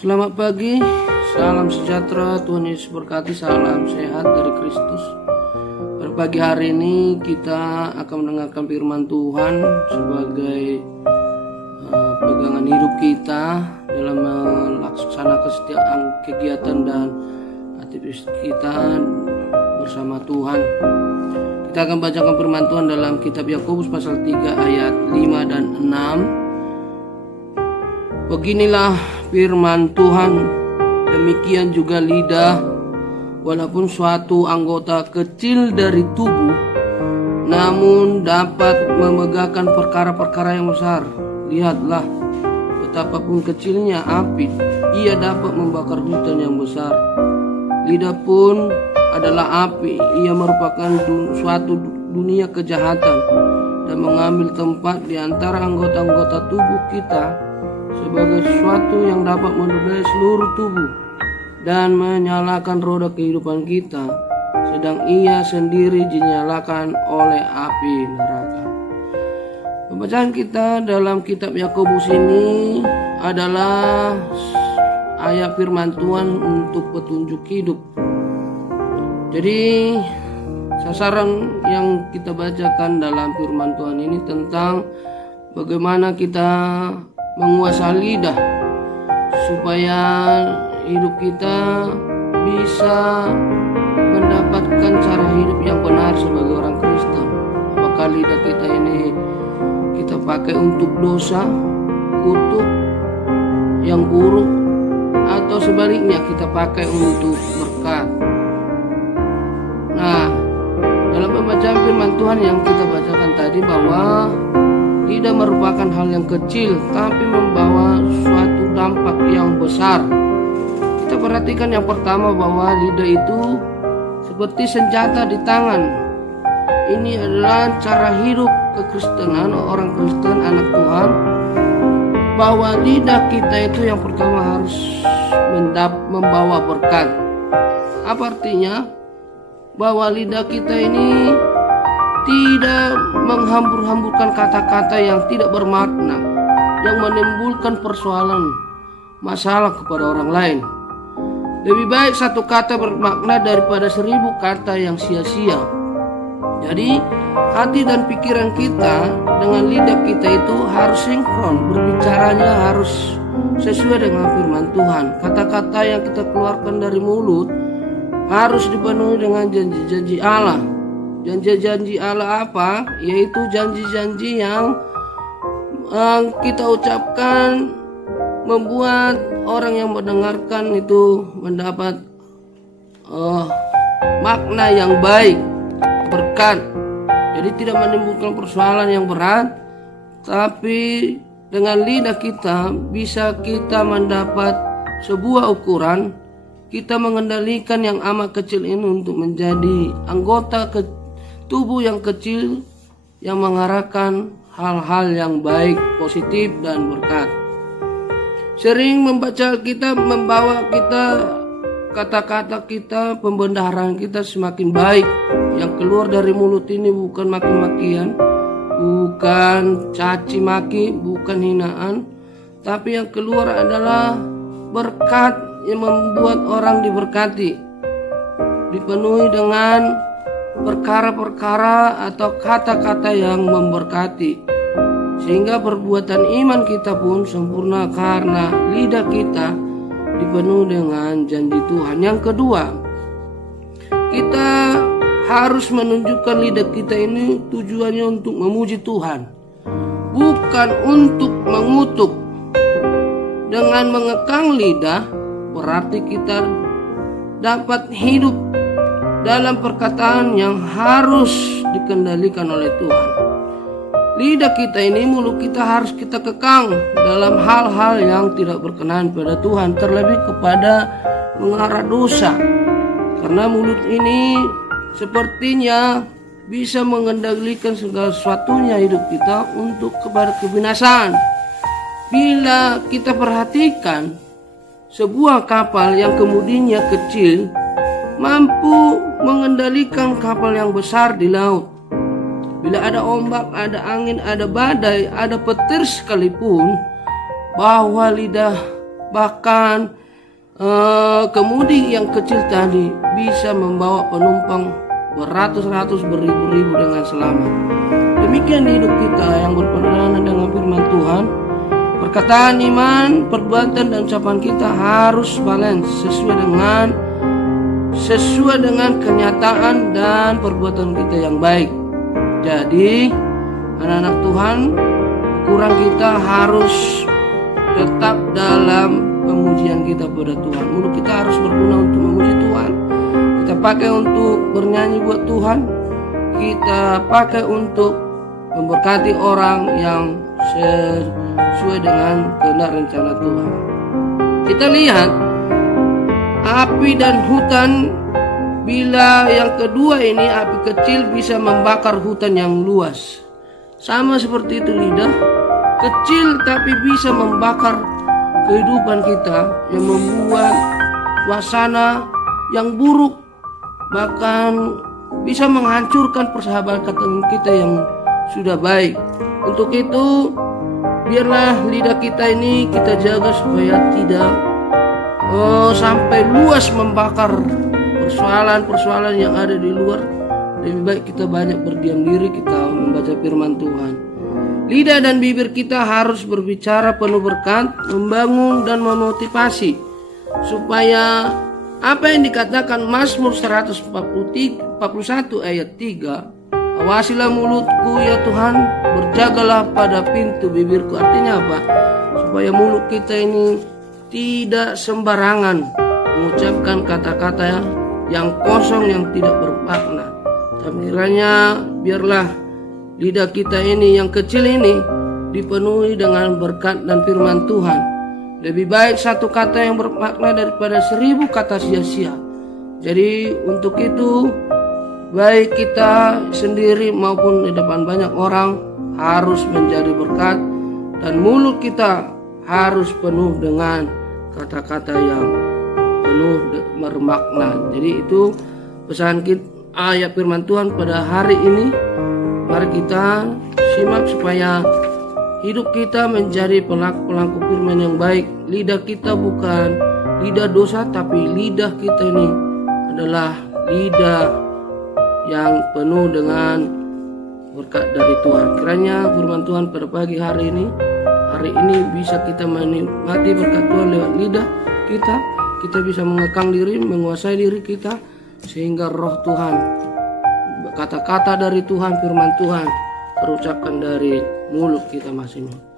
Selamat pagi, salam sejahtera, Tuhan Yesus berkati, salam sehat dari Kristus. Pada pagi hari ini kita akan mendengarkan firman Tuhan sebagai pegangan hidup kita dalam melaksanakan setiap kegiatan dan aktivitas kita bersama Tuhan. Kita akan bacakan firman Tuhan dalam kitab Yakobus pasal 3 ayat 5 dan 6. Beginilah firman Tuhan, demikian juga lidah, walaupun suatu anggota kecil dari tubuh, namun dapat memegahkan perkara-perkara yang besar. Lihatlah, betapapun kecilnya api, ia dapat membakar hutan yang besar. Lidah pun adalah api, ia merupakan suatu dunia kejahatan dan mengambil tempat di antara anggota-anggota tubuh kita sebagai sesuatu yang dapat menodai seluruh tubuh dan menyalakan roda kehidupan kita, sedang ia sendiri dinyalakan oleh api neraka. Pembacaan kita dalam kitab Yakobus ini adalah ayat firman Tuhan untuk petunjuk hidup. Jadi sasaran yang kita bacakan dalam firman Tuhan ini tentang bagaimana kita menguasai lidah supaya hidup kita bisa mendapatkan cara hidup yang benar sebagai orang Kristen. Apakah lidah kita ini kita pakai untuk dosa, kutuk yang buruk, atau sebaliknya kita pakai untuk berkat. Nah, dalam pembacaan firman Tuhan yang kita bacakan tadi bahwa lidah merupakan hal yang kecil tapi membawa suatu dampak yang besar. Kita perhatikan yang pertama bahwa lidah itu seperti senjata di tangan. Ini adalah cara hidup kekristenan orang Kristen, anak Tuhan, bahwa lidah kita itu yang pertama harus membawa berkat. Apa artinya? Bahwa lidah kita ini tidak menghambur-hamburkan kata-kata yang tidak bermakna, yang menimbulkan persoalan, masalah kepada orang lain. Lebih baik satu kata bermakna daripada 1000 kata yang sia-sia. Jadi hati dan pikiran kita dengan lidah kita itu harus sinkron, berbicaranya harus sesuai dengan firman Tuhan. Kata-kata yang kita keluarkan dari mulut harus dipenuhi dengan janji-janji Allah. Janji-janji Allah apa? Yaitu janji-janji yang kita ucapkan membuat orang yang mendengarkan itu mendapat makna yang baik, berkat. Jadi tidak menimbulkan persoalan yang berat, tapi dengan lidah kita bisa kita mendapat sebuah ukuran. Kita mengendalikan yang amat kecil ini untuk menjadi anggota tubuh yang kecil yang mengarahkan hal-hal yang baik, positif, dan berkat. Sering membaca kita membawa kita, kata-kata kita, pembenaran kita semakin baik. Yang keluar dari mulut ini bukan maki-makian, bukan caci maki, bukan hinaan, tapi yang keluar adalah berkat yang membuat orang diberkati, dipenuhi dengan perkara-perkara atau kata-kata yang memberkati, sehingga perbuatan iman kita pun sempurna karena lidah kita dipenuhi dengan janji Tuhan. Yang kedua, kita harus menunjukkan lidah kita ini tujuannya untuk memuji Tuhan, bukan untuk mengutuk. Dengan mengekang lidah berarti kita dapat hidup dalam perkataan yang harus dikendalikan oleh Tuhan. Lidah kita ini, mulut kita harus kita kekang dalam hal-hal yang tidak berkenan pada Tuhan, terlebih kepada mengarah dosa. Karena mulut ini sepertinya bisa mengendalikan segala sesuatunya hidup kita untuk kepada kebinasaan. Bila kita perhatikan sebuah kapal yang kemudinya kecil mampu mengendalikan kapal yang besar di laut. Bila ada ombak, ada angin, ada badai, ada petir sekalipun, bahwa lidah Bahkan kemudi yang kecil tadi bisa membawa penumpang beratus-ratus, beribu-ribu dengan selamat. Demikian hidup kita yang berpadanan dengan firman Tuhan. Perkataan iman, perbuatan dan ucapan kita harus balance sesuai dengan kenyataan dan perbuatan kita yang baik. Jadi anak-anak Tuhan, kurang kita harus tetap dalam pemujian kita pada Tuhan. Mulut kita harus berguna untuk memuji Tuhan. Kita pakai untuk bernyanyi buat Tuhan. Kita pakai untuk memberkati orang yang sesuai dengan kehendak rencana Tuhan. Kita lihat api dan hutan. Bila yang kedua ini, api kecil bisa membakar hutan yang luas. Sama seperti itu lidah kecil tapi bisa membakar kehidupan kita, yang membuat suasana yang buruk, bahkan bisa menghancurkan persahabatan kita yang sudah baik. Untuk itu biarlah lidah kita ini kita jaga supaya tidak sampai luas membakar persoalan-persoalan yang ada di luar. Lebih baik kita banyak berdiam diri, kita membaca firman Tuhan. Lidah dan bibir kita harus berbicara penuh berkat, membangun dan memotivasi, supaya apa yang dikatakan Mazmur 141 ayat 3, awasilah mulutku ya Tuhan, berjagalah pada pintu bibirku. Artinya apa? Supaya mulut kita ini tidak sembarangan mengucapkan kata-kata yang kosong, yang tidak bermakna. Tapi kiranya biarlah lidah kita ini yang kecil ini dipenuhi dengan berkat dan firman Tuhan. Lebih baik satu kata yang bermakna daripada 1000 kata sia-sia. Jadi untuk itu, baik kita sendiri maupun di depan banyak orang harus menjadi berkat, dan mulut kita harus penuh dengan kata-kata yang penuh bermakna. Jadi itu pesan kita, ayat firman Tuhan pada hari ini. Mari kita simak supaya hidup kita menjadi pelaku firman yang baik. Lidah kita bukan lidah dosa, tapi lidah kita ini adalah lidah yang penuh dengan berkat dari Tuhan. Kiranya firman Tuhan pada pagi hari ini bisa kita menikmati berkat Tuhan lewat lidah kita. Kita bisa mengekang diri, menguasai diri kita, sehingga roh Tuhan, kata-kata dari Tuhan, firman Tuhan terucapkan dari mulut kita masing-masing.